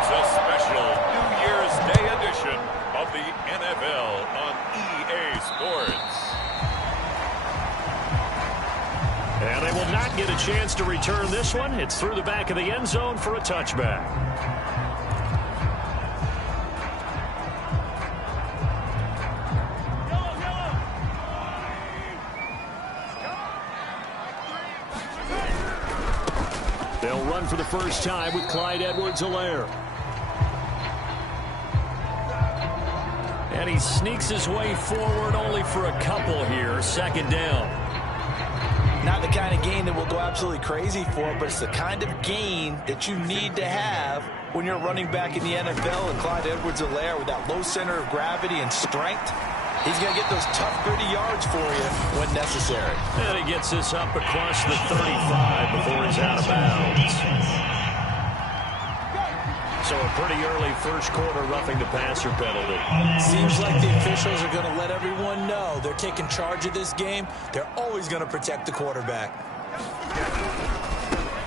It's a special New Year's Day edition of the NFL on EA Sports. And they will not get a chance to return this one. It's through the back of the end zone for a touchback. They'll run for the first time with Clyde Edwards-Helaire. And he sneaks his way forward only for a couple here. Second down. Not the kind of gain that we'll go absolutely crazy for, but it's the kind of gain that you need to have when you're running back in the NFL. And Clyde Edwards-Helaire, with that low center of gravity and strength, he's going to get those tough, gritty yards for you when necessary. And he gets this up across the 35 before he's out of bounds. So a pretty early first quarter roughing the passer penalty. Seems like the officials are going to let everyone know they're taking charge of this game. They're always going to protect the quarterback.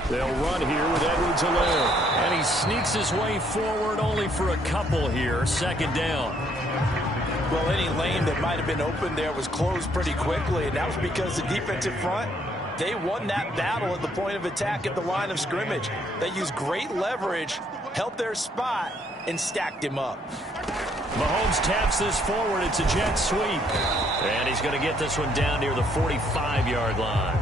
They'll run here with Edwards-Helaire. And he sneaks his way forward only for a couple here. Second down. Well, any lane that might have been open there was closed pretty quickly, and that was because the defensive front, they won that battle at the point of attack at the line of scrimmage. They used great leverage, helped their spot, and stacked him up. Mahomes taps this forward. It's a jet sweep. And he's going to get this one down near the 45-yard line.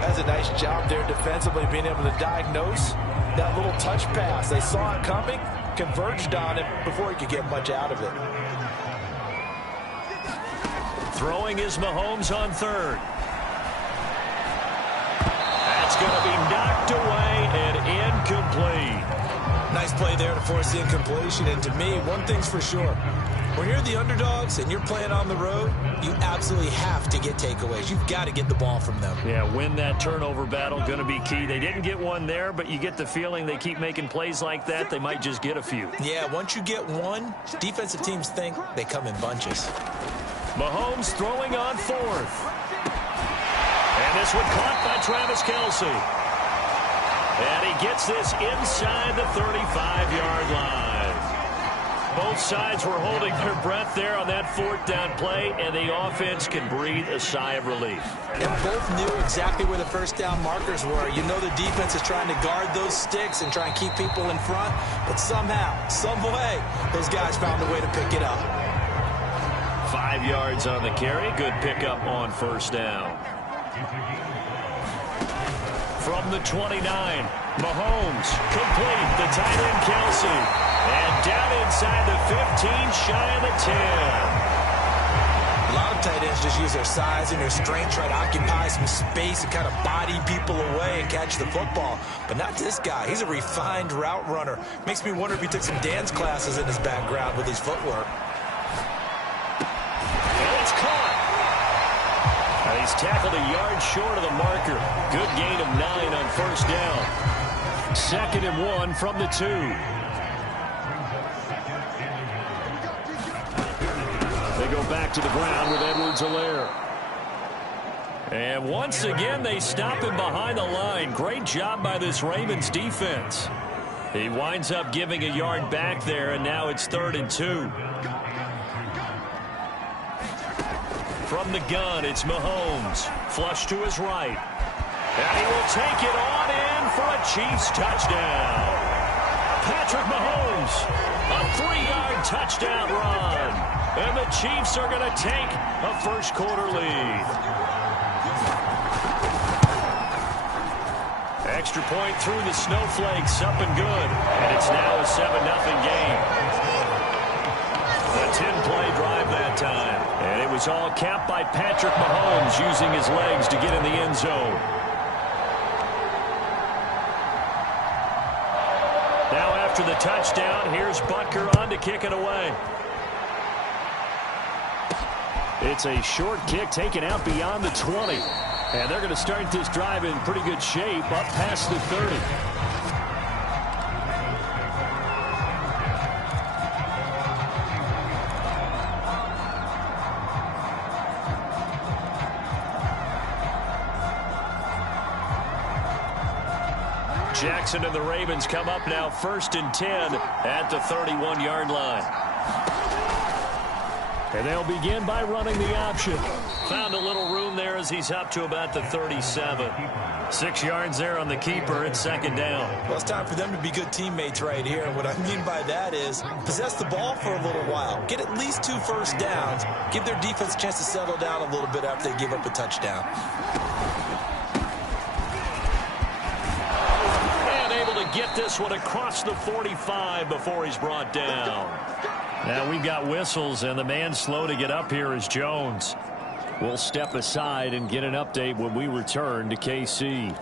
That's a nice job there defensively, being able to diagnose that little touch pass. They saw it coming, converged on it before he could get much out of it. Throwing is Mahomes on third. That's going to be knocked away and incomplete. Nice play there to force the incompletion. And to me, one thing's for sure. When you're the underdogs and you're playing on the road, you absolutely have to get takeaways. You've got to get the ball from them. Yeah, win that turnover battle, going to be key. They didn't get one there, but you get the feeling they keep making plays like that, they might just get a few. Yeah, once you get one, defensive teams think they come in bunches. Mahomes throwing on fourth. And this one caught by Travis Kelce. And he gets this inside the 35-yard line. Both sides were holding their breath there on that fourth down play, and the offense can breathe a sigh of relief. And both knew exactly where the first down markers were. You know the defense is trying to guard those sticks and try and keep people in front, but somehow, some way, those guys found a way to pick it up. 5 yards on the carry. Good pickup on first down. From the 29, Mahomes complete. The tight end Kelce. And down inside the 15, shy of the 10. A lot of tight ends just use their size and their strength, try to occupy some space and kind of body people away and catch the football. But not this guy. He's a refined route runner. Makes me wonder if he took some dance classes in his background with his footwork. It's caught. And he's tackled a yard short of the marker. Good gain of 9 on first down. 2nd and 1 from the 2. They go back to the ground with Edwards-Helaire. And once again, they stop him behind the line. Great job by this Ravens defense. He winds up giving a yard back there, and now it's 3rd and 2. From the gun, it's Mahomes. Flush to his right. And he will take it on in for a Chiefs touchdown. Patrick Mahomes, a 3-yard touchdown run. And the Chiefs are going to take a first quarter lead. Extra point through the snowflakes, up and good. And it's now a 7-0 game. A 10-play drive that time. And it was all capped by Patrick Mahomes using his legs to get in the end zone. Now after the touchdown, here's Butker on to kick it away. It's a short kick taken out beyond the 20. And they're going to start this drive in pretty good shape up past the 30. Jackson and the Ravens come up now 1st and 10 at the 31-yard line. And they'll begin by running the option. Found a little room there as he's up to about the 37. 6 yards there on the keeper. It's 2nd down. Well, it's time for them to be good teammates right here. And what I mean by that is possess the ball for a little while. Get at least 2 first downs. Give their defense a chance to settle down a little bit after they give up a touchdown. And able to get this one across the 45 before he's brought down. Now we've got whistles, and the man slow to get up here is Jones. We'll step aside and get an update when we return to KC.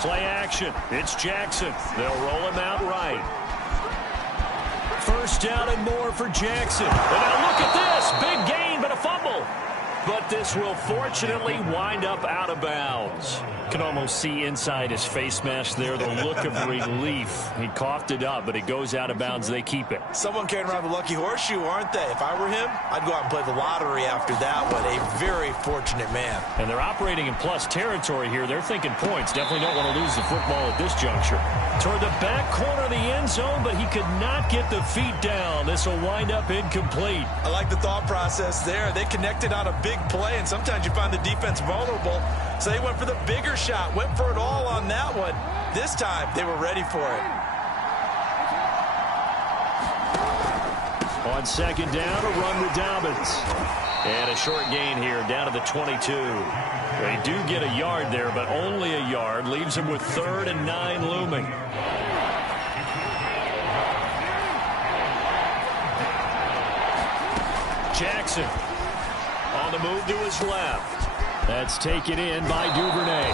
Play action. It's Jackson. They'll roll him out right. 1st down and more for Jackson. And now look at this. Big gain, but a fumble. But this will fortunately wind up out of bounds. Can almost see inside his face mask there the look of relief. He coughed it up, but it goes out of bounds. They keep it. Someone carrying around the lucky horseshoe, aren't they? If I were him, I'd go out and play the lottery after that one. A very fortunate man. And they're operating in plus territory here. They're thinking points. Definitely don't want to lose the football at this juncture. Toward the back corner of the end zone, but he could not get the feet down. This will wind up incomplete. I like the thought process there. They connected on a big play, and sometimes you find the defense vulnerable. So they went for the bigger shot, went for it all on that one. This time, they were ready for it. On 2nd down, a run with Dobbins. And a short gain here, down to the 22. They do get a yard there, but only a yard. Leaves them with 3rd and 9 looming. Jackson on the move to his left. That's taken in by Duvernay.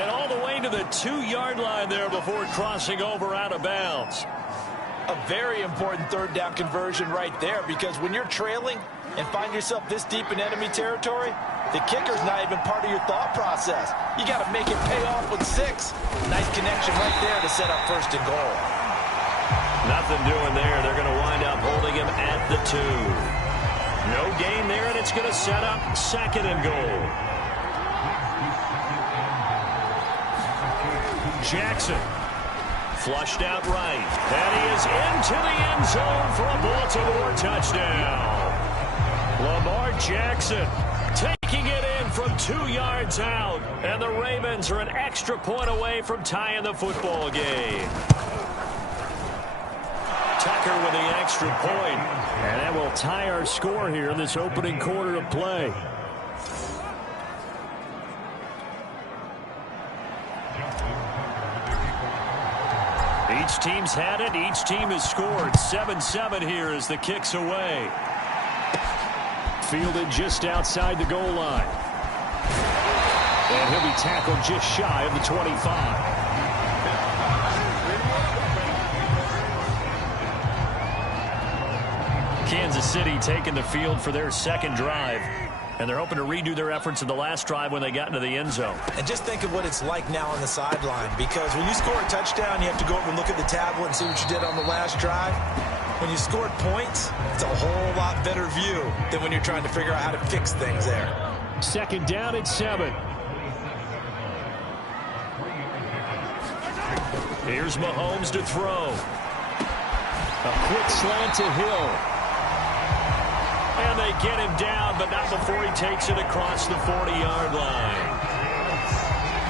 And all the way to the 2-yard line there before crossing over out of bounds. A very important 3rd down conversion right there, because when you're trailing and find yourself this deep in enemy territory, the kicker's not even part of your thought process. You got to make it pay off with 6. Nice connection right there to set up 1st and goal. Nothing doing there. They're going to wind up holding him at the 2. No gain there, and it's going to set up 2nd and goal. Jackson flushed out right. And he is into the end zone for a Baltimore touchdown. Lamar Jackson taking it in from 2 yards out. And the Ravens are an extra point away from tying the football game. Tucker with the extra point. And that will tie our score here in this opening quarter of play. Each team's had it. Each team has scored. 7-7 here as the kick's away. Fielded just outside the goal line. And he'll be tackled just shy of the 25. Kansas City taking the field for their 2nd drive. And they're hoping to redo their efforts in the last drive when they got into the end zone. And just think of what it's like now on the sideline, because when you score a touchdown, you have to go over and look at the tablet and see what you did on the last drive. When you scored points, it's a whole lot better view than when you're trying to figure out how to fix things there. 2nd down and 7. Here's Mahomes to throw. A quick slant to Hill. And they get him down, but not before he takes it across the 40-yard line.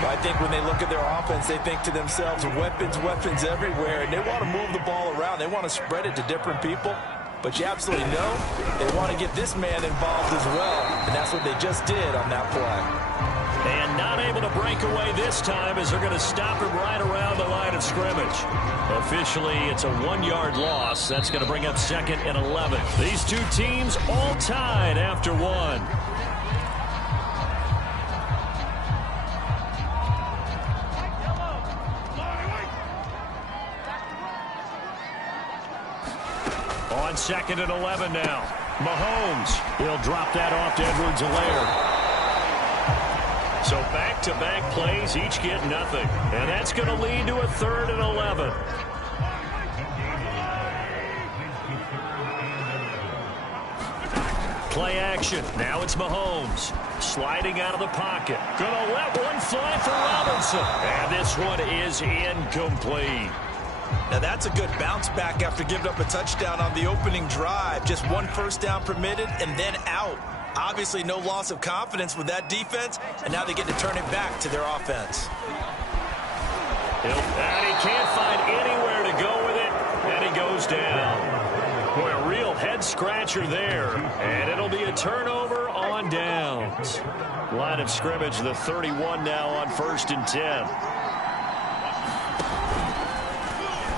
I think when they look at their offense, they think to themselves, weapons, weapons everywhere, and they want to move the ball around. They want to spread it to different people. But you absolutely know they want to get this man involved as well, and that's what they just did on that play. And not able to break away this time as they're going to stop him right around the line of scrimmage. Officially, it's a 1-yard loss. That's going to bring up 2nd and 11. These two teams all tied after 1. On 2nd and 11 now. Mahomes. He'll drop that off to Edwards-Helaire. So back-to-back plays, each get nothing. And that's going to lead to a 3rd and 11. Play action. Now it's Mahomes. Sliding out of the pocket. Gonna let one fly for Robinson. And this one is incomplete. Now that's a good bounce back after giving up a touchdown on the opening drive. Just 1 first down permitted and then out. Obviously no loss of confidence with that defense, and now they get to turn it back to their offense. And he can't find anywhere to go with it, and he goes down. Boy, a real head-scratcher there, and it'll be a turnover on downs. Line of scrimmage, the 31 now on 1st and 10.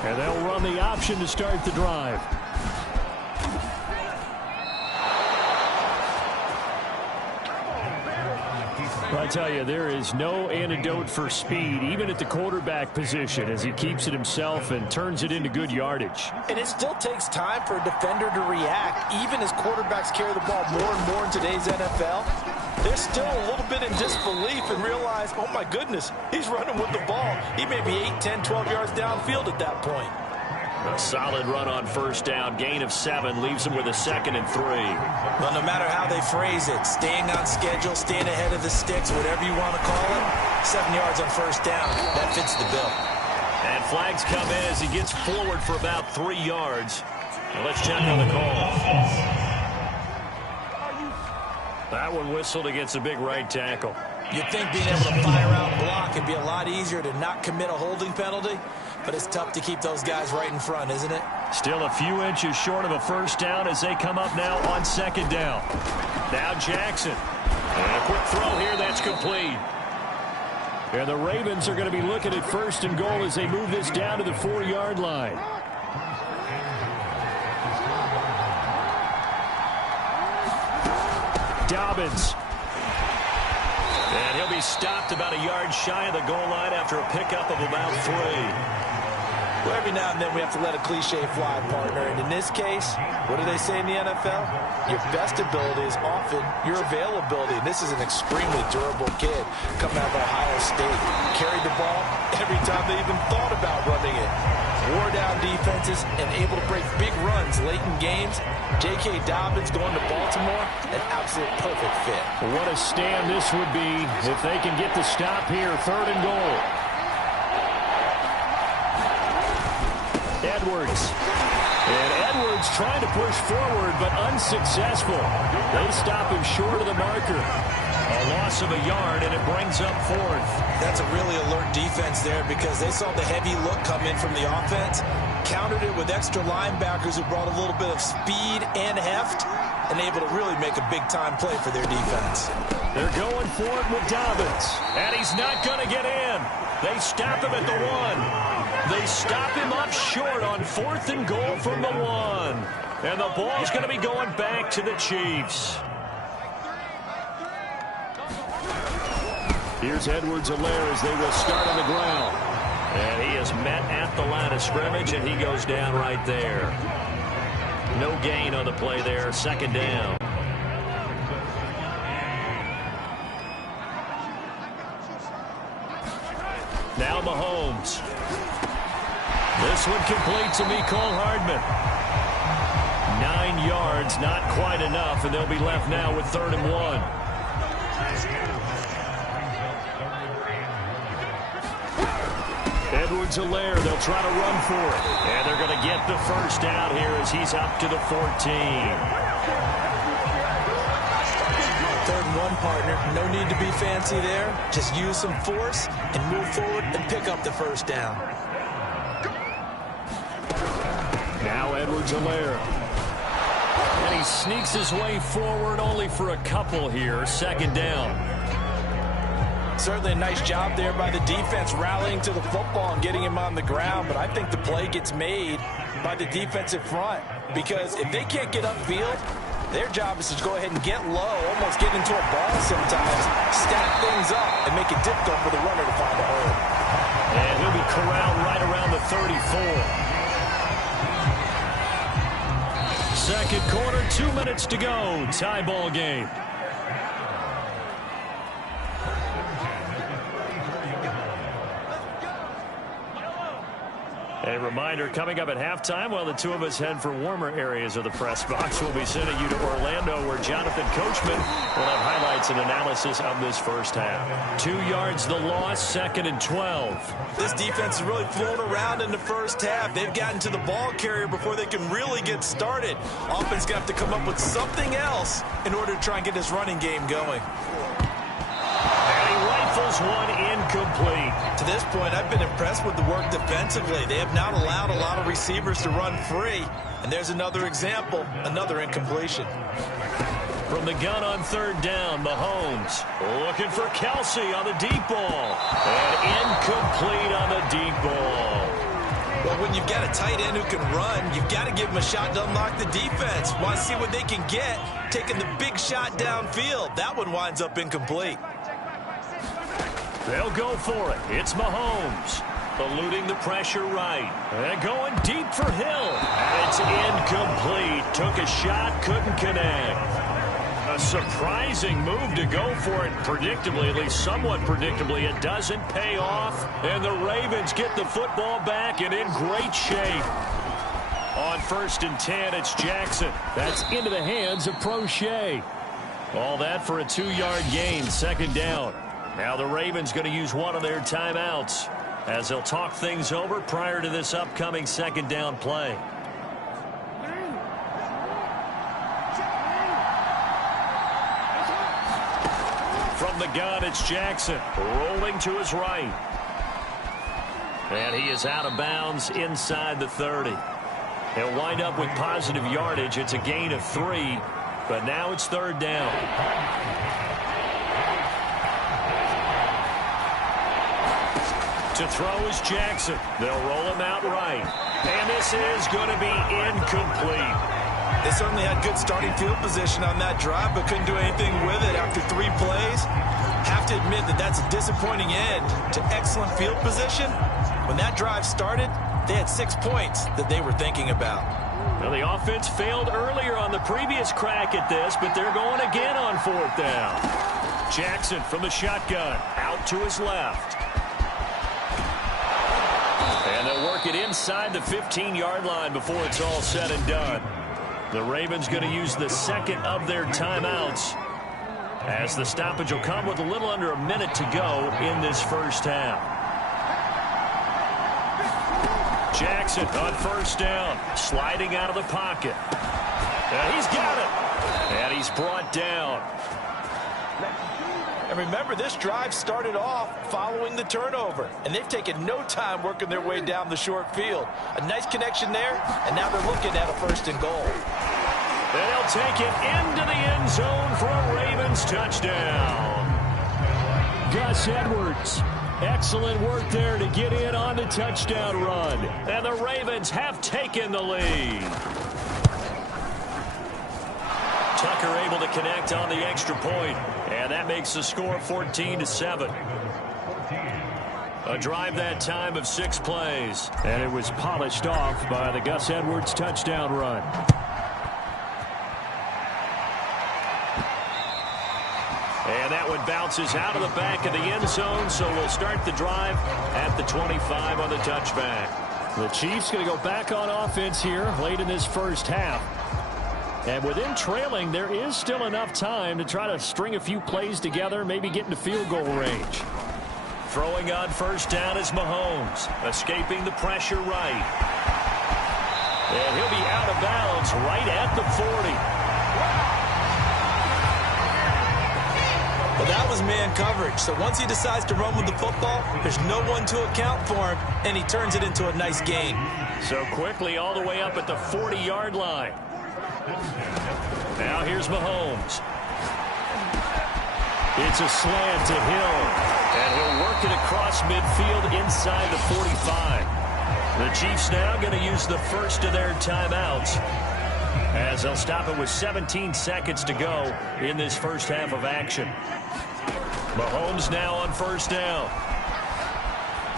And they'll run the option to start the drive. I tell you, there is no antidote for speed, even at the quarterback position, as he keeps it himself and turns it into good yardage. And it still takes time for a defender to react, even as quarterbacks carry the ball more and more in today's NFL. They're still a little bit in disbelief and realize, oh my goodness, he's running with the ball. He may be 8, 10, 12 yards downfield at that point. A solid run on 1st down. Gain of 7 leaves him with a 2nd and 3. Well, no matter how they phrase it, staying on schedule, staying ahead of the sticks, whatever you want to call it, 7 yards on 1st down. That fits the bill. And flags come in as he gets forward for about 3 yards. Now let's check on the call. That one whistled against a big right tackle. You'd think being able to fire out and block would be a lot easier to not commit a holding penalty, but it's tough to keep those guys right in front, isn't it? Still a few inches short of a 1st down as they come up now on 2nd down. Now Jackson. And a quick throw here that's complete. And the Ravens are going to be looking at 1st and goal as they move this down to the 4-yard line. Dobbins. And he'll be stopped about a yard shy of the goal line after a pickup of about 3. Well, every now and then we have to let a cliche fly, partner. And in this case, what do they say in the NFL? Your best ability is often your availability. And this is an extremely durable kid coming out of Ohio State. Carried the ball every time they even thought about running it. Wore down defenses and able to break big runs late in games. J.K. Dobbins going to Baltimore, an absolute perfect fit. What a stand this would be if they can get the stop here. 3rd and goal. Edwards. And Edwards trying to push forward, but unsuccessful. They stop him short of the marker. A loss of a yard, and it brings up 4th. That's a really alert defense there because they saw the heavy look come in from the offense, countered it with extra linebackers who brought a little bit of speed and heft, and able to really make a big-time play for their defense. They're going for it with Dobbins. And he's not going to get in. They stop him at the 1. They stop him up short on 4th and goal from the 1. And the ball's going to be going back to the Chiefs. Here's Edwards-Helaire as they will start on the ground. And he is met at the line of scrimmage, and he goes down right there. No gain on the play there. 2nd down. Now Mahomes. This one complete to Mecole Hardman. 9 yards, not quite enough, and they'll be left now with 3rd and 1. Edwards-Helaire, they'll try to run for it. And they're going to get the 1st down here as he's up to the 14. 3rd and 1, partner. No need to be fancy there. Just use some force and move forward and pick up the 1st down. Now Edwards-Helaire. And he sneaks his way forward only for a couple here. 2nd down. Certainly a nice job there by the defense rallying to the football and getting him on the ground, but I think the play gets made by the defensive front because if they can't get upfield, their job is to go ahead and get low, almost get into a ball sometimes, stack things up, and make it difficult for the runner to find a hole. And he'll be corralled right around the 34. 2nd quarter, 2 minutes to go. Tie ball game. A reminder, coming up at halftime, while the two of us head for warmer areas of the press box, we'll be sending you to Orlando, where Jonathan Coachman will have highlights and analysis of this first half. 2 yards the loss, 2nd and 12. This defense has really flown around in the first half. They've gotten to the ball carrier before they can really get started. Offense going to have to come up with something else in order to try and get this running game going. And he rifles one incomplete. To this point, I've been impressed with the work defensively. They have not allowed a lot of receivers to run free. And there's another example, another incompletion. From the gun on 3rd down, Mahomes looking for Kelce on the deep ball. And incomplete on the deep ball. Well, when you've got a tight end who can run, you've got to give him a shot to unlock the defense. Want to see what they can get, taking the big shot downfield. That one winds up incomplete. They'll go for it. It's Mahomes. Eluding the pressure right. And going deep for Hill. And it's incomplete. Took a shot, couldn't connect. A surprising move to go for it. Predictably, at least somewhat predictably, it doesn't pay off. And the Ravens get the football back and in great shape. On 1st and 10, it's Jackson. That's into the hands of Prochet. All that for a 2-yard gain, 2nd down. Now the Ravens going to use one of their timeouts as they'll talk things over prior to this upcoming 2nd down play. From the gun, it's Jackson rolling to his right. And he is out of bounds inside the 30. He'll wind up with positive yardage. It's a gain of 3, but now it's 3rd down. To throw is Jackson. They'll roll him out right. And this is going to be incomplete. They certainly had good starting field position on that drive, but couldn't do anything with it after 3 plays. Have to admit that that's a disappointing end to excellent field position. When that drive started, they had 6 points that they were thinking about. Well, the offense failed earlier on the previous crack at this, but they're going again on 4th down. Jackson from the shotgun, out to his left. And they'll work it inside the 15-yard line before it's all said and done. The Ravens going to use the 2nd of their timeouts as the stoppage will come with a little under a minute to go in this first half. Jackson on 1st down, sliding out of the pocket. And he's got it. And he's brought down. And remember, this drive started off following the turnover, and they've taken no time working their way down the short field. A nice connection there, and now they're looking at a 1st and goal. They'll take it into the end zone for a Ravens touchdown. Gus Edwards. Excellent work there to get in on the touchdown run. And the Ravens have taken the lead. Tucker able to connect on the extra point, and that makes the score 14-7. A drive that time of 6 plays. And it was polished off by the Gus Edwards touchdown run. And that one bounces out of the back of the end zone, so we'll start the drive at the 25 on the touchback. The Chiefs going to go back on offense here late in this first half. And with them trailing, there is still enough time to try to string a few plays together, maybe get into field goal range. Throwing on 1st down is Mahomes, escaping the pressure right. And he'll be out of bounds right at the 40. Well, that was man coverage. So once he decides to run with the football, there's no one to account for him, and he turns it into a nice gain. So quickly all the way up at the 40-yard line. Now here's Mahomes. It's a slant to Hill. And he'll work it across midfield inside the 45. The Chiefs now going to use the 1st of their timeouts as they'll stop it with 17 seconds to go in this first half of action. Mahomes now on 1st down.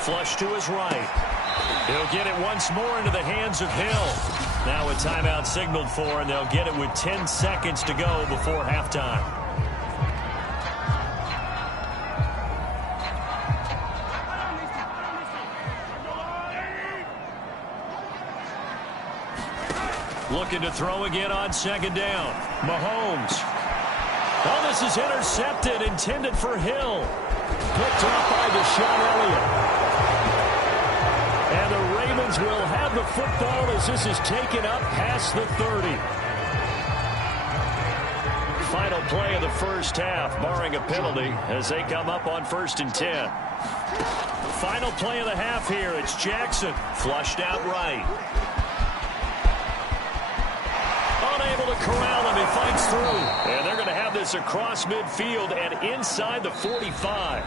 Flush to his right. He'll get it once more into the hands of Hill. Now a timeout signaled for, and they'll get it with 10 seconds to go before halftime. Looking to throw again on second down. Mahomes. Oh, this is intercepted, intended for Hill. Picked off by Deshaun Elliott. And the Ravens will have the football as this is taken up past the 30. Final play of the first half, barring a penalty, as they come up on 1st and 10. Final play of the half here. It's Jackson. Flushed out right. Unable to corral him. He fights through. And they're going to have this across midfield and inside the 45.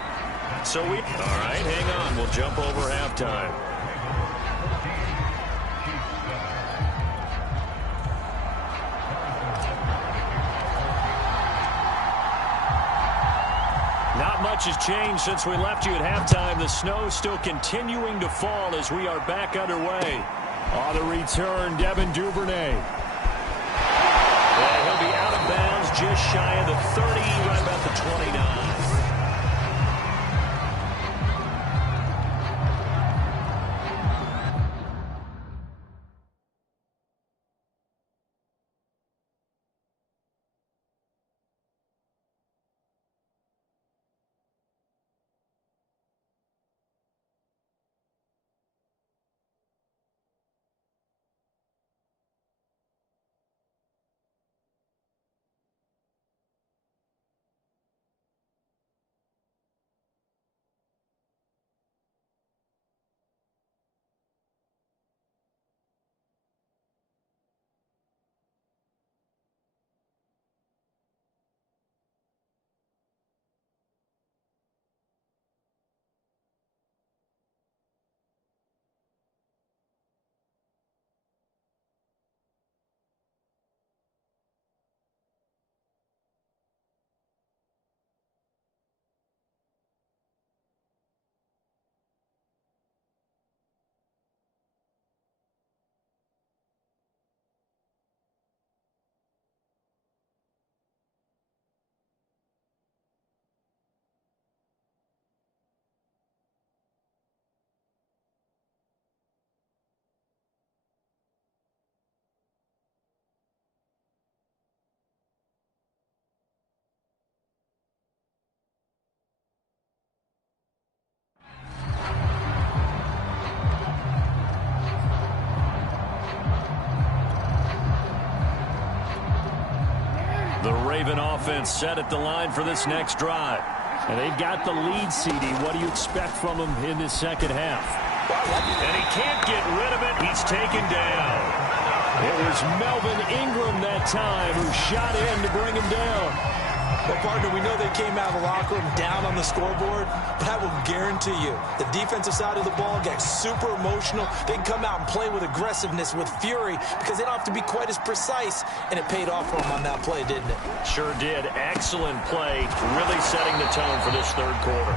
So all right, hang on. We'll jump over halftime. Not much has changed since we left you at halftime. The snow still continuing to fall as we are back underway. On the return, Devin Duvernay. And he'll be out of bounds just shy of the 30, right about the 29. The Raven offense set at the line for this next drive. And they've got the lead, CD. What do you expect from them in this second half? And he can't get rid of it. He's taken down. It was Melvin Ingram that time who shot in to bring him down. Well, partner, we know they came out of the locker room down on the scoreboard, but I will guarantee you the defensive side of the ball gets super emotional. They can come out and play with aggressiveness, with fury, because they don't have to be quite as precise, and it paid off for them on that play, didn't it? Sure did. Excellent play, really setting the tone for this third quarter.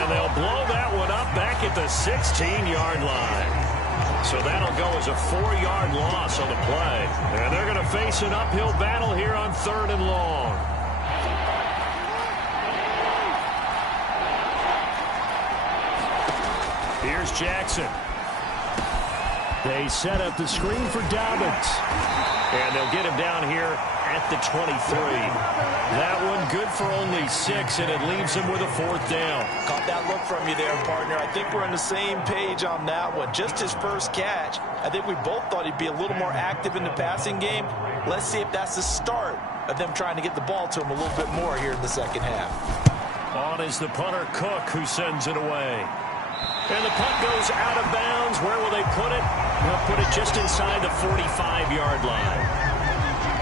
And they'll blow that one up back at the 16-yard line. So that'll go as a 4-yard loss on the play. And they're going to face an uphill battle here on 3rd and long. Here's Jackson. They set up the screen for Dobbins. And they'll get him down here at the 23. That one good for only 6, and it leaves him with a 4th down. Caught that look from you there, partner. I think we're on the same page on that one. Just his first catch. I think we both thought he'd be a little more active in the passing game. Let's see if that's the start of them trying to get the ball to him a little bit more here in the second half. On is the punter, Cook, who sends it away. And the punt goes out of bounds. Where will they put it? They'll put it just inside the 45-yard line.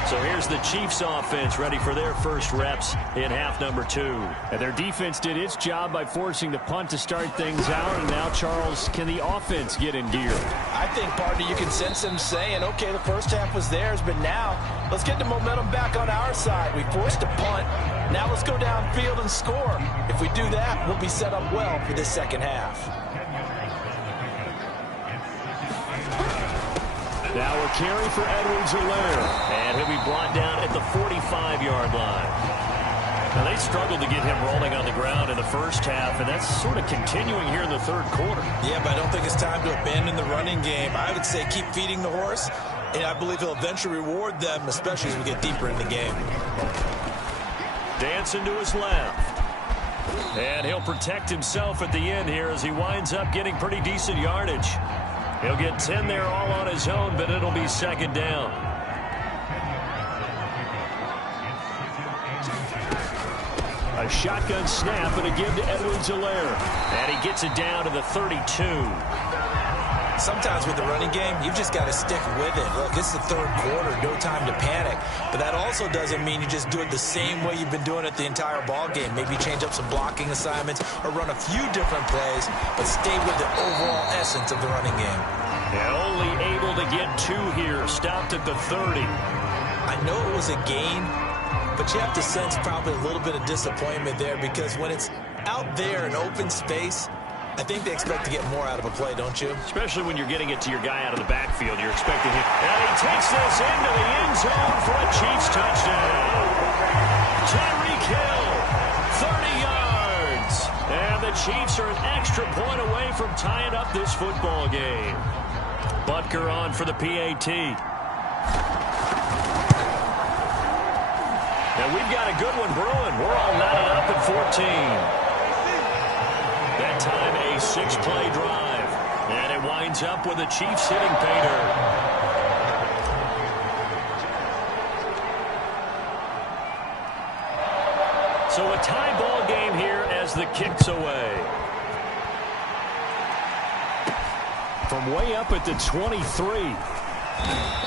So here's the Chiefs offense ready for their first reps in half number 2. And their defense did its job by forcing the punt to start things out. And now, Charles, can the offense get in gear? I think, partner, you can sense them saying, okay, the first half was theirs, but now let's get the momentum back on our side. We forced a punt. Now let's go downfield and score. If we do that, we'll be set up well for this second half. Now a carry for Edwards-Helaire. And he'll be brought down at the 45-yard line. Now, they struggled to get him rolling on the ground in the first half, and that's sort of continuing here in the third quarter. Yeah, but I don't think it's time to abandon the running game. I would say keep feeding the horse. And I believe he'll eventually reward them, especially as we get deeper in the game. Dancing to his left. And he'll protect himself at the end here as he winds up getting pretty decent yardage. He'll get 10 there all on his own, but it'll be second down. A shotgun snap and a give to Edwards-Helaire. And he gets it down to the 32. Sometimes with the running game, you've just got to stick with it. Look, this is the third quarter, no time to panic. But that also doesn't mean you just do it the same way you've been doing it the entire ball game. Maybe change up some blocking assignments or run a few different plays, but stay with the overall essence of the running game. And only able to get 2 here, stopped at the 30. I know it was a gain, but you have to sense probably a little bit of disappointment there because when it's out there in open space, I think they expect to get more out of a play, don't you? Especially when you're getting it to your guy out of the backfield. You're expecting him. And he takes this into the end zone for a Chiefs touchdown. Tyreek Hill, 30 yards. And the Chiefs are an extra point away from tying up this football game. Butker on for the PAT. And we've got a good one brewing. We're all knotted up at 14. That time a 6-play drive. And it winds up with the Chiefs hitting pay dirt. So a tie ball game here as the kick's away. From way up at the 23.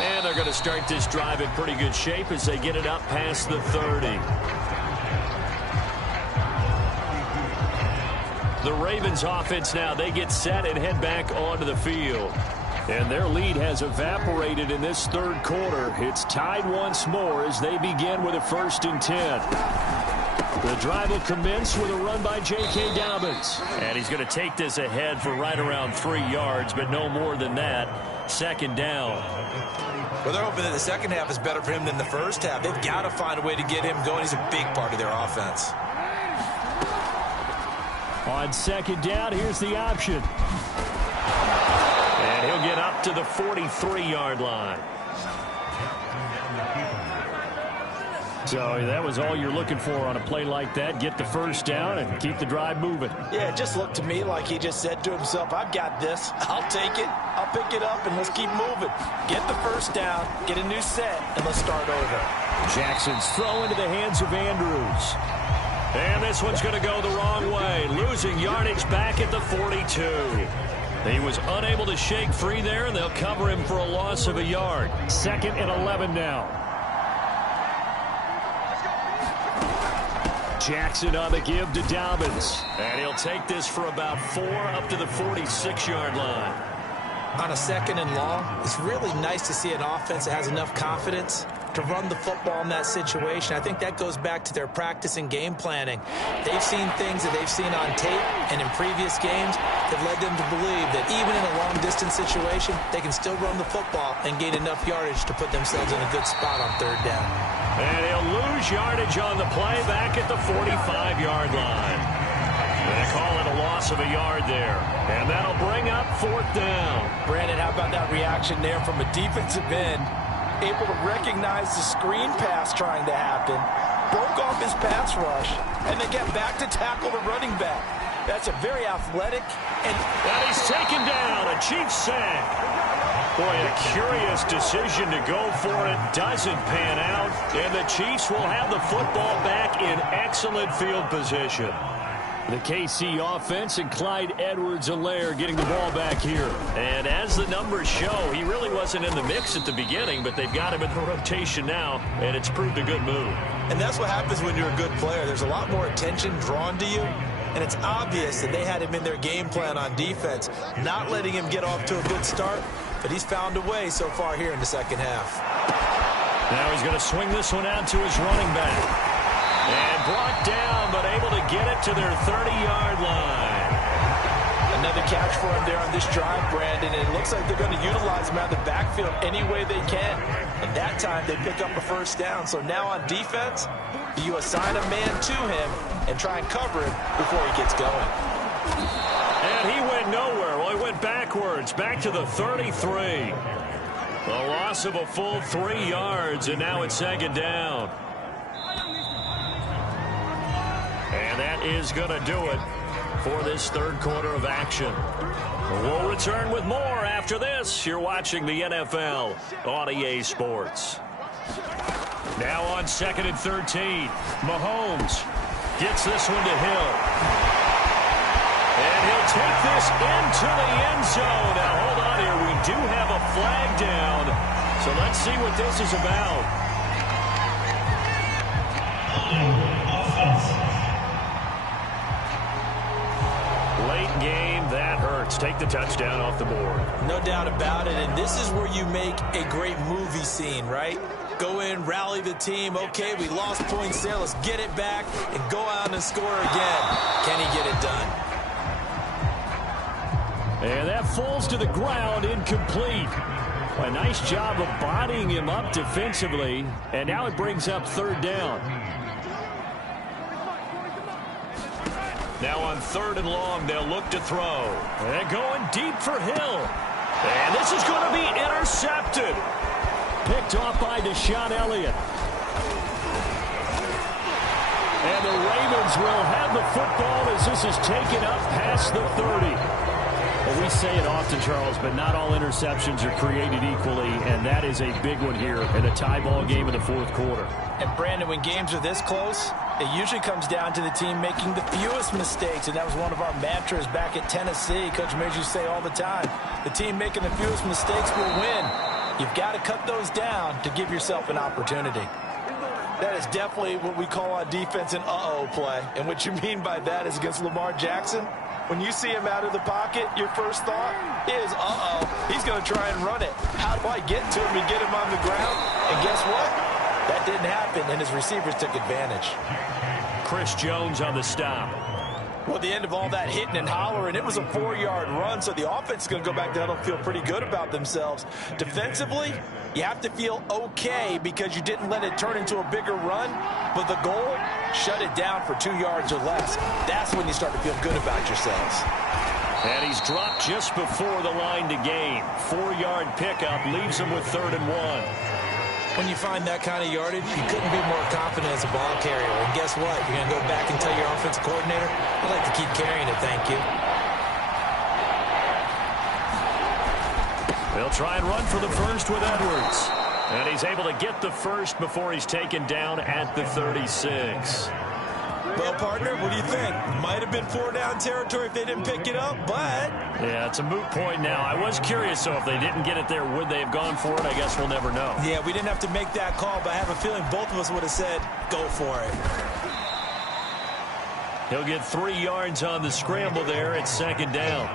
And they're going to start this drive in pretty good shape as they get it up past the 30. The Ravens offense now, they get set and head back onto the field. And their lead has evaporated in this third quarter. It's tied once more as they begin with a 1st and 10. The drive will commence with a run by J.K. Dobbins. And he's going to take this ahead for right around 3 yards, but no more than that. Second down. Well, they're hoping that the second half is better for him than the first half. They've got to find a way to get him going. He's a big part of their offense. On second down, here's the option. And he'll get up to the 43-yard line. So that was all you're looking for on a play like that. Get the first down and keep the drive moving. Yeah, it just looked to me like he just said to himself, I've got this. I'll take it. I'll pick it up, and let's keep moving. Get the first down, get a new set, and let's start over. Jackson's throw into the hands of Andrews. And this one's going to go the wrong way. Losing yardage back at the 42. He was unable to shake free there, and they'll cover him for a loss of a yard. 2nd and 11 now. Jackson on the give to Dobbins. And he'll take this for about 4 up to the 46-yard line. On a 2nd and long, it's really nice to see an offense that has enough confidence to run the football in that situation. I think that goes back to their practice and game planning. They've seen things that they've seen on tape and in previous games that led them to believe that even in a long-distance situation, they can still run the football and gain enough yardage to put themselves in a good spot on 3rd down. And he'll lose yardage on the play back at the 45-yard line. They call it a loss of a yard there. And that'll bring up 4th down. Brandon, how about that reaction there from a defensive end? Able to recognize the screen pass trying to happen. Broke off his pass rush. And then get back to tackle the running back. That's a very athletic. And he's taken down. A Chiefs sack. Boy, a curious decision to go for it. Doesn't pan out. And the Chiefs will have the football back in excellent field position. The KC offense and Clyde Edwards-Helaire getting the ball back here. And as the numbers show, he really wasn't in the mix at the beginning, but they've got him in the rotation now, and it's proved a good move. And that's what happens when you're a good player. There's a lot more attention drawn to you, and it's obvious that they had him in their game plan on defense, not letting him get off to a good start, but he's found a way so far here in the second half. Now he's going to swing this one out to his running back. And brought down, but able to get it to their 30-yard line. Another catch for him there on this drive, Brandon, and it looks like they're going to utilize him out of the backfield any way they can. And that time they pick up a first down. So now on defense, you assign a man to him and try and cover him before he gets going. And he went nowhere. Well, he went backwards, back to the 33. A loss loss of a full 3 yards, and now it's second down. And that is going to do it for this third quarter of action. We'll return with more after this. You're watching the NFL on EA Sports. Now on 2nd and 13. Mahomes gets this one to Hill. And he'll take this into the end zone. Now, hold on here. We do have a flag down. So let's see what this is about. Late game, that hurts. Take the touchdown off the board. No doubt about it. And this is where you make a great movie scene, right? Go in, rally the team. Okay, we lost points there. Let's get it back and go out and score again. Can he get it done? And that falls to the ground, incomplete. A nice job of bodying him up defensively. And now it brings up third down. Now on 3rd and long, they'll look to throw. They're going deep for Hill. And this is going to be intercepted. Picked off by Deshaun Elliott. And the Ravens will have the football as this is taken up past the 30. Well, we say it often, Charles, but not all interceptions are created equally, and that is a big one here in a tie ball game in the fourth quarter. And, Brandon, when games are this close, it usually comes down to the team making the fewest mistakes, and that was one of our mantras back at Tennessee. Coach Mears used to say all the time, the team making the fewest mistakes will win. You've got to cut those down to give yourself an opportunity. That is definitely what we call on defense an uh-oh play. And what you mean by that is against Lamar Jackson, when you see him out of the pocket, your first thought is, uh-oh, he's going to try and run it. How do I get to him and get him on the ground? And guess what? That didn't happen, and his receivers took advantage. Chris Jones on the stop. Well, at the end of all that hitting and hollering, it was a 4-yard run, so the offense is going to go back down and feel pretty good about themselves. Defensively, you have to feel okay because you didn't let it turn into a bigger run, but the goal, shut it down for 2 yards or less. That's when you start to feel good about yourselves. And he's dropped just before the line to gain. 4-yard pickup leaves him with 3rd and 1. When you find that kind of yardage, you couldn't be more confident as a ball carrier. And guess what? You're going to go back and tell your offensive coordinator, I'd like to keep carrying it, thank you. They'll try and run for the first with Edwards. And he's able to get the first before he's taken down at the 36. Well, partner, what do you think? Might have been 4-down territory if they didn't pick it up, but... Yeah, it's a moot point now. I was curious, so if they didn't get it there, would they have gone for it? I guess we'll never know. Yeah, we didn't have to make that call, but I have a feeling both of us would have said, go for it. He'll get 3 yards on the scramble there at 2nd down.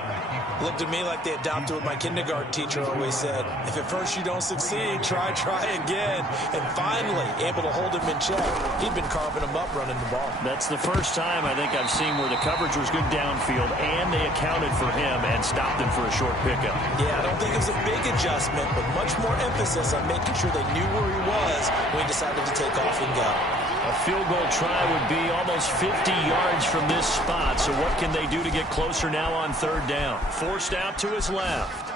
Looked at me like they adopted what my kindergarten teacher always said. If at first you don't succeed, try again. And finally, able to hold him in check. He'd been carving him up running the ball. That's the first time I think I've seen where the coverage was good downfield and they accounted for him and stopped him for a short pickup. Yeah, I don't think it was a big adjustment, but much more emphasis on making sure they knew where he was when he decided to take off and go. A field goal try would be almost 50 yards from this spot, so what can they do to get closer now on 3rd down? Forced out to his left.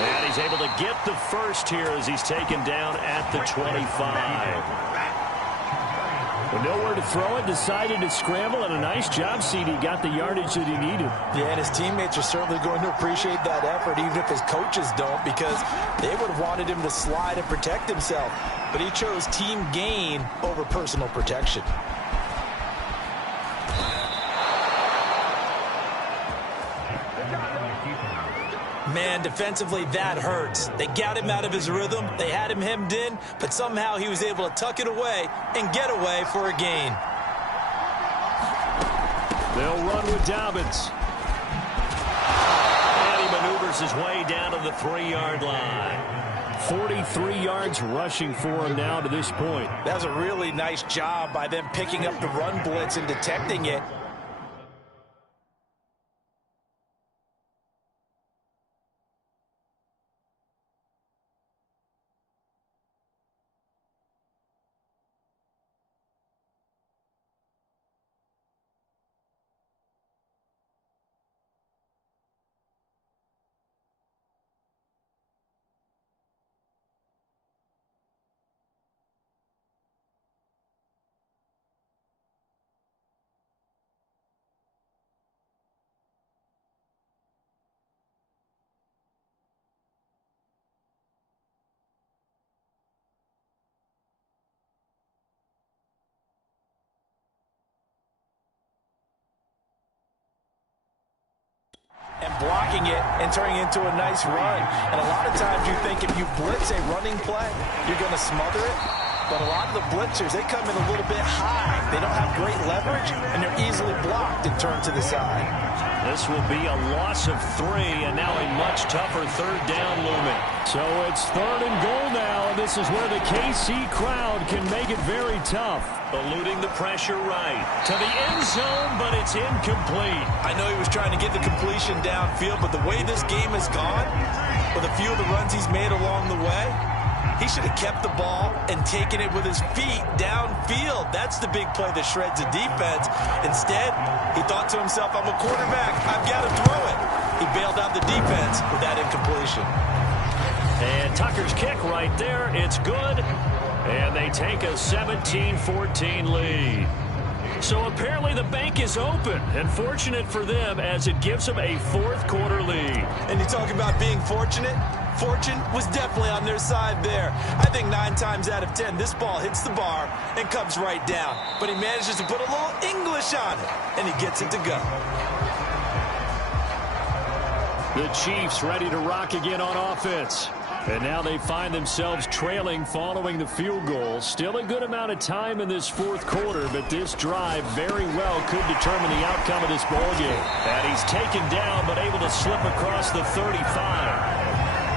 And he's able to get the first here as he's taken down at the 25. With nowhere to throw it, decided to scramble, and a nice job, CD. Got the yardage that he needed. Yeah, and his teammates are certainly going to appreciate that effort, even if his coaches don't, because they would have wanted him to slide and protect himself. But he chose team gain over personal protection. Man, defensively, that hurts. They got him out of his rhythm. They had him hemmed in, but somehow he was able to tuck it away and get away for a gain. They'll run with Dobbins. And he maneuvers his way down to the 3-yard line. 43 yards rushing for him now to this point. That was a really nice job by them picking up the run blitz and detecting it. breaking it and turning it into a nice run. And a lot of times you think if you blitz a running play, you're going to smother it. But a lot of the blitzers, they come in a little bit high. They don't have great leverage, and they're easily blocked and turned to the side. This will be a loss of 3, and now a much tougher third down looming. So it's 3rd and goal now, and this is where the KC crowd can make it very tough. Eluding the pressure right to the end zone, but it's incomplete. I know he was trying to get the completion downfield, but the way this game has gone, with a few of the runs he's made along the way, he should have kept the ball and taken it with his feet downfield. That's the big play that shreds a defense. Instead, he thought to himself, I'm a quarterback. I've got to throw it. He bailed out the defense with that incompletion. And Tucker's kick right there. It's good. And they take a 17-14 lead. So apparently the bank is open, and fortunate for them as it gives them a 4th quarter lead. And you talk about being fortunate. Fortune was definitely on their side there. I think 9 times out of 10, this ball hits the bar and comes right down. But he manages to put a little English on it, and he gets it to go. The Chiefs ready to rock again on offense. And now they find themselves trailing following the field goal. Still a good amount of time in this 4th quarter, but this drive very well could determine the outcome of this ball game. And he's taken down, but able to slip across the 35.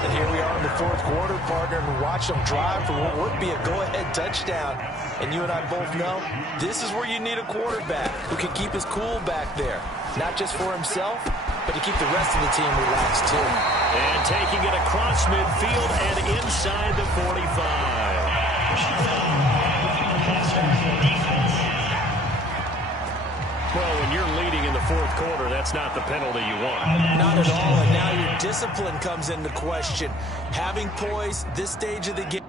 And here we are in the 4th quarter, partner, and watch them drive for what would be a go-ahead touchdown. And you and I both know this is where you need a quarterback who can keep his cool back there. Not just for himself, but to keep the rest of the team relaxed too. And taking it across midfield and inside the 45. Well, when you're leading in the 4th quarter, that's not the penalty you want. Not at all, and now your discipline comes into question. Having poise this stage of the game.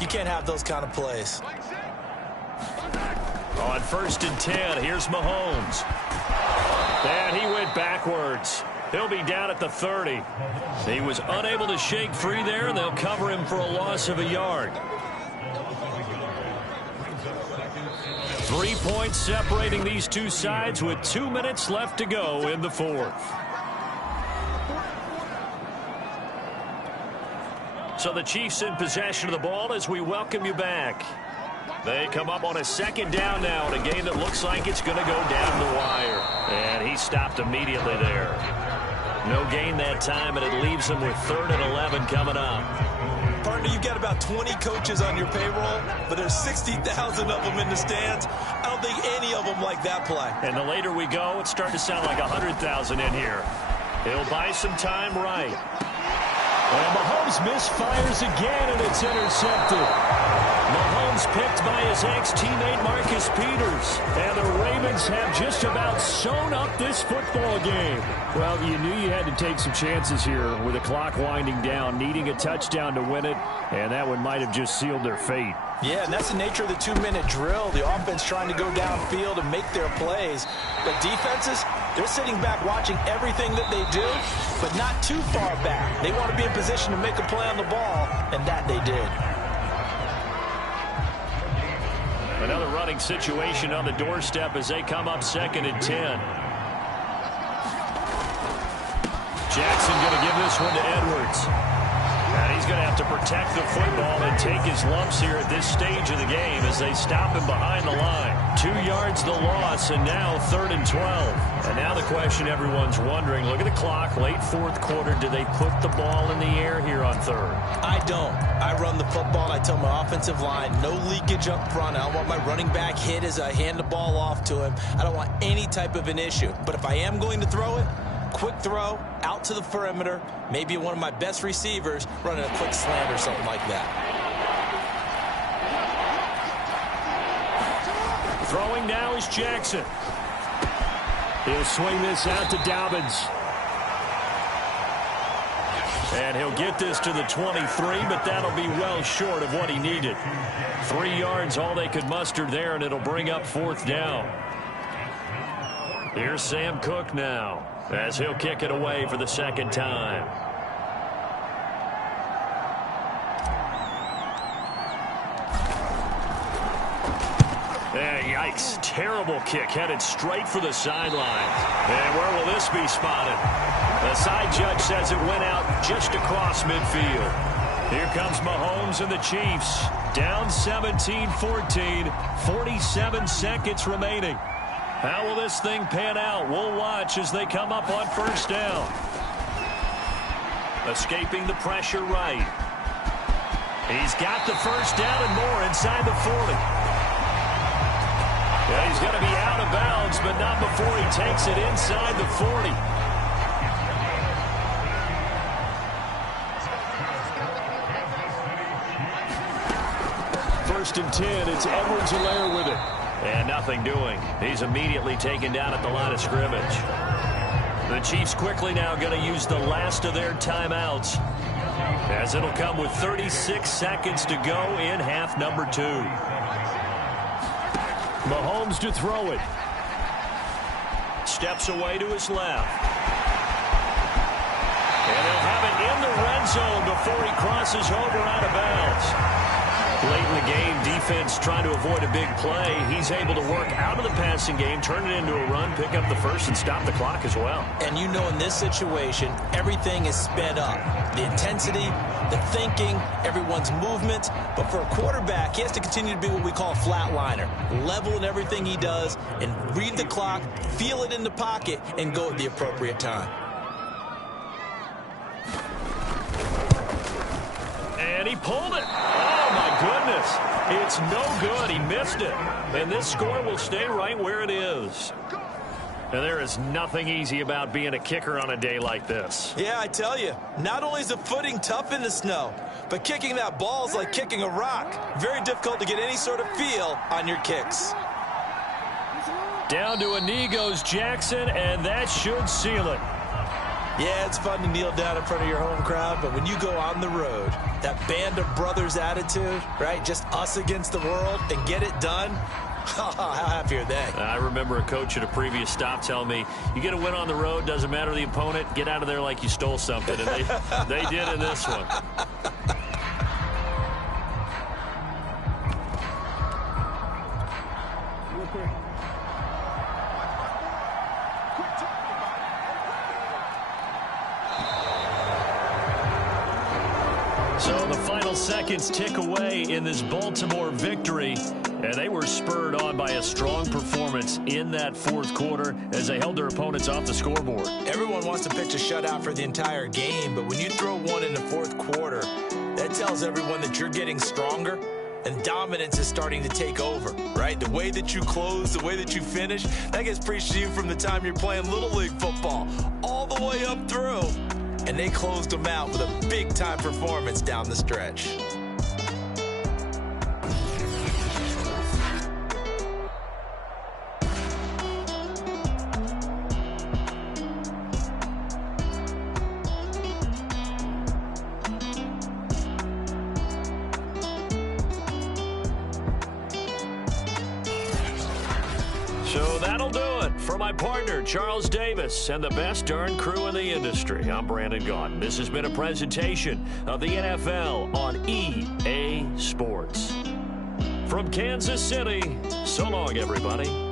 You can't have those kind of plays. On 1st and 10, here's Mahomes. And he went backwards. He'll be down at the 30. He was unable to shake free there, and they'll cover him for a loss of a yard. 3 points separating these two sides with 2 minutes left to go in the 4th. So the Chiefs in possession of the ball as we welcome you back. They come up on a 2nd down now in a game that looks like it's going to go down the wire. And he stopped immediately there. No gain that time, and it leaves him with 3rd and 11 coming up. Partner, you've got about 20 coaches on your payroll, but there's 60,000 of them in the stands. I don't think any of them like that play. And the later we go, it's starting to sound like 100,000 in here. He'll buy some time right. And Mahomes misfires again, and it's intercepted. Mahomes picked by his ex-teammate Marcus Peters. And the Ravens have just about sewn up this football game. Well, you knew you had to take some chances here with the clock winding down, needing a touchdown to win it, and that one might have just sealed their fate. Yeah, and that's the nature of the 2-minute drill. The offense trying to go downfield and make their plays. But defenses, they're sitting back watching everything that they do, but not too far back. They want to be in position to make a play on the ball, and that they did. Another running situation on the doorstep as they come up 2nd and 10. Jackson going to give this one to Edwards. And he's going to have to protect the football and take his lumps here at this stage of the game as they stop him behind the line. 2 yards the loss, and now 3rd and 12. And now the question everyone's wondering, look at the clock, late 4th quarter, do they put the ball in the air here on 3rd? I don't. I run the football, and I tell my offensive line, no leakage up front. I don't want my running back hit as I hand the ball off to him. I don't want any type of an issue. But if I am going to throw it, quick throw, out to the perimeter, maybe one of my best receivers running a quick slant or something like that. Throwing now is Jackson. He'll swing this out to Dobbins. And he'll get this to the 23, but that'll be well short of what he needed. 3 yards, all they could muster there, and it'll bring up 4th down. Here's Sam Cook now, as he'll kick it away for the 2nd time. Yikes. Terrible kick headed straight for the sideline. And where will this be spotted? The side judge says it went out just across midfield. Here comes Mahomes and the Chiefs. Down 17-14. 47 seconds remaining. How will this thing pan out? We'll watch as they come up on first down. Escaping the pressure right. He's got the first down and more inside the 40. Yeah, he's going to be out of bounds, but not before he takes it inside the 40. First and 10, it's Edwards-Helaire with it. And nothing doing. He's immediately taken down at the line of scrimmage. The Chiefs quickly now going to use the last of their timeouts, as it'll come with 36 seconds to go in half number 2. Mahomes to throw it. Steps away to his left. And they'll have it in the red zone before he crosses over out of bounds. Late in the game, defense trying to avoid a big play. He's able to work out of the passing game, turn it into a run, pick up the first, and stop the clock as well. And you know in this situation, everything is sped up. The intensity, the thinking, everyone's movement. But for a quarterback, he has to continue to be what we call a flatliner. Level in everything he does and read the clock, feel it in the pocket, and go at the appropriate time. And he pulled it. Oh, my goodness. It's no good. He missed it. And this score will stay right where it is. And there is nothing easy about being a kicker on a day like this. Yeah, I tell you, not only is the footing tough in the snow, but kicking that ball is like kicking a rock. Very difficult to get any sort of feel on your kicks. Down to a knee goes Jackson, and that should seal it. Yeah, it's fun to kneel down in front of your home crowd, but when you go on the road, that band of brothers attitude, right, just us against the world, and get it done, how happy are they? I remember a coach at a previous stop telling me, you get a win on the road, doesn't matter the opponent, get out of there like you stole something, and they did in this one. So the final seconds tick away in this Baltimore victory, and they were spurred on by a strong performance in that fourth quarter as they held their opponents off the scoreboard. Everyone wants to pitch a shutout for the entire game, but when you throw one in the fourth quarter, that tells everyone that you're getting stronger and dominance is starting to take over, right? The way that you close, the way that you finish, that gets preached to you from the time you're playing Little League football all the way up through. And they closed them out with a big-time performance down the stretch. So that'll do it for my partner, Charles Davis, and the best darn crew in the industry. I'm Brandon Gaudin. This has been a presentation of the NFL on EA Sports. From Kansas City, so long, everybody.